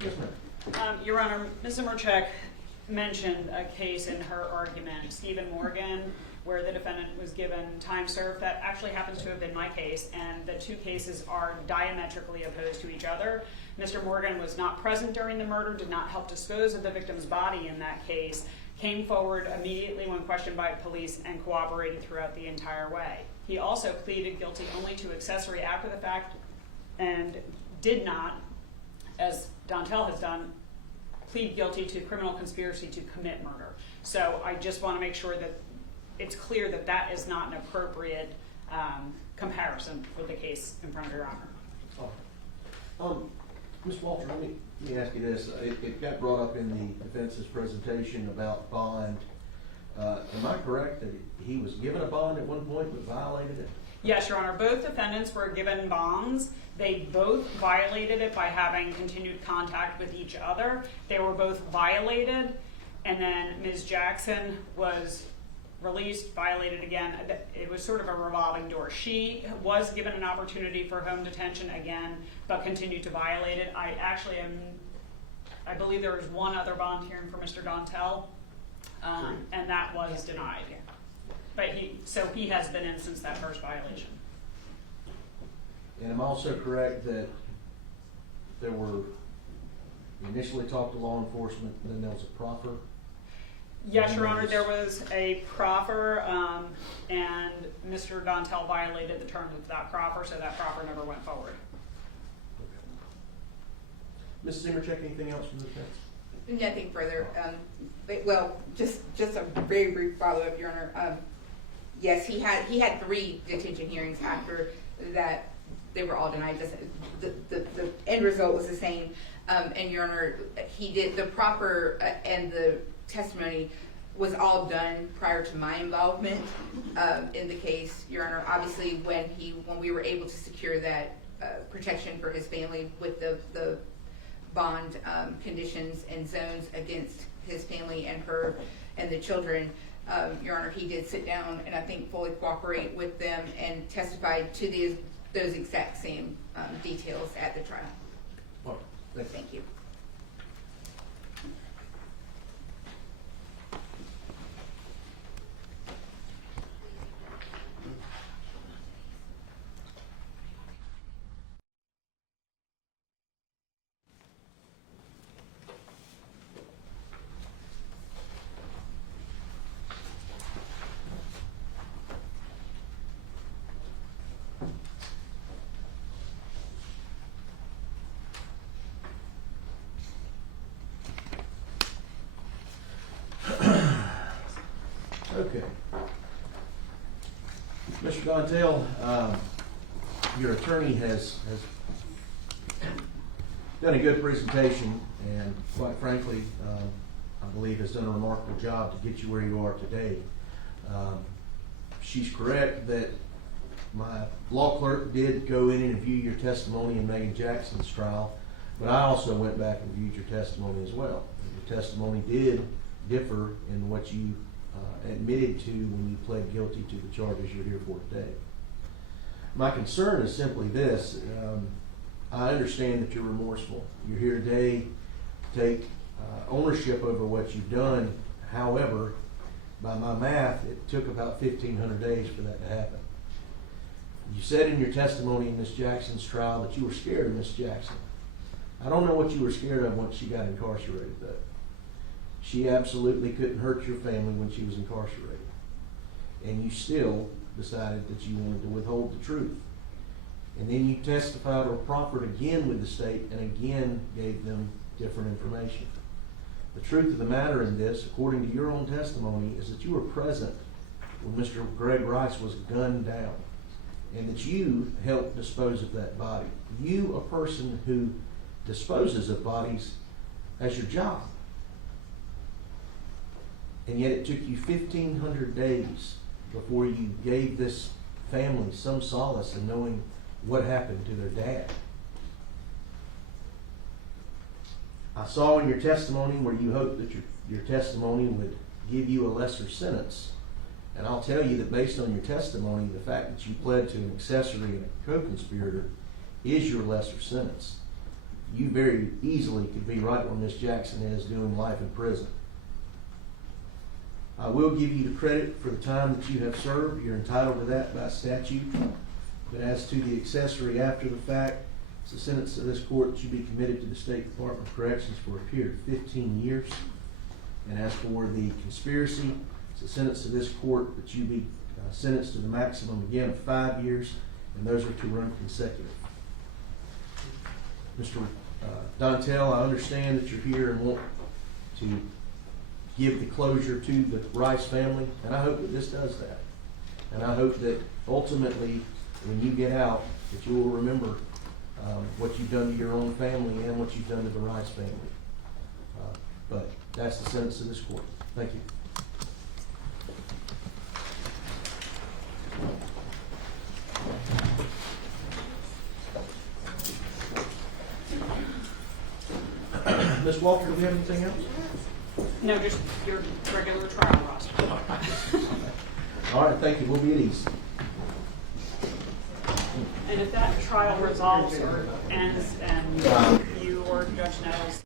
Yes, ma'am. Your Honor, Ms. Zimmercheck mentioned a case in her argument, Stephen Morgan, where the defendant was given time served. That actually happens to have been my case, and the two cases are diametrically opposed to each other. Mr. Morgan was not present during the murder, did not help dispose of the victim's body in that case, came forward immediately when questioned by police, and cooperated throughout the entire way. He also pleaded guilty only to accessory after the fact and did not, as Dontell has done, plead guilty to criminal conspiracy to commit murder. So I just want to make sure that it's clear that that is not an appropriate comparison for the case in front of Your Honor. Ms. Walter, let me ask you this. It got brought up in the defense's presentation about bond. Am I correct that he was given a bond at one point but violated it? Yes, Your Honor. Both defendants were given bonds. They both violated it by having continued contact with each other. They were both violated, and then Ms. Jackson was released, violated again. It was sort of a revolving door. She was given an opportunity for home detention again, but continued to violate it. I believe there was one other bond hearing for Mr. Dontell, and that was denied. But he has been in since that first violation. And I'm also correct that there were, you initially talked to law enforcement, and then there was a proffer? Yes, Your Honor, there was a proffer, and Mr. Dontell violated the terms of that proffer, so that proffer never went forward. Okay. Mrs. Zimmercheck, anything else from the defense? Nothing further. Well, just a very brief follow-up, Your Honor. Yes, he had 3 detention hearings after that. They were all denied. The end result was the same. And Your Honor, he did the proffer and the testimony was all done prior to my involvement in the case, Your Honor. Obviously, when we were able to secure that protection for his family with the bond conditions and zones against his family and her and the children, Your Honor, he did sit down and I think fully cooperate with them and testified to those exact same details at the trial. All right. Thank you. Okay. Mr. Dontell, your attorney has done a good presentation and quite frankly, I believe has done a remarkable job to get you where you are today. She's correct that my law clerk did go in and view your testimony in Megan Jackson's trial, but I also went back and viewed your testimony as well. Your testimony did differ in what you admitted to when you pled guilty to the charges you're here for today. My concern is simply this. I understand that you're remorseful. You're here today to take ownership over what you've done. However, by my math, it took about 1,500 days for that to happen. You said in your testimony in Ms. Jackson's trial that you were scared of Ms. Jackson. I don't know what you were scared of once she got incarcerated, though. She absolutely couldn't hurt your family when she was incarcerated. And you still decided that you wanted to withhold the truth. And then you testified or proffered again with the state and again gave them different information. The truth of the matter in this, according to your own testimony, is that you were present when Mr. Gregory Rice was gunned down and that you helped dispose of that body. You, a person who disposes of bodies, as your job. And yet it took you 1,500 days before you gave this family some solace in knowing what happened to their dad. I saw in your testimony where you hoped that your testimony would give you a lesser sentence. And I'll tell you that based on your testimony, the fact that you pled to an accessory and a co-conspirator is your lesser sentence. you very easily could be right where Miss Jackson is, doing life in prison. I will give you the credit for the time that you have served. You're entitled to that by statute. But as to the accessory after the fact, it's a sentence of this court that you be committed to the State Department of Corrections for a period of 15 years. And as for the conspiracy, it's a sentence of this court that you be sentenced to the maximum again of 5 years, and those are to run consecutive. Mr. Dontell, I understand that you're here and want to give the closure to the Rice family, and I hope that this does that. And I hope that ultimately, when you get out, that you will remember what you've done to your own family and what you've done to the Rice family. But that's the sentence of this court. Thank you. Ms. Walker, do you have anything else? No, just your regular trial roster. All right, thank you. We'll be at ease. And if that trial resolves or ends and you or Judge Nettles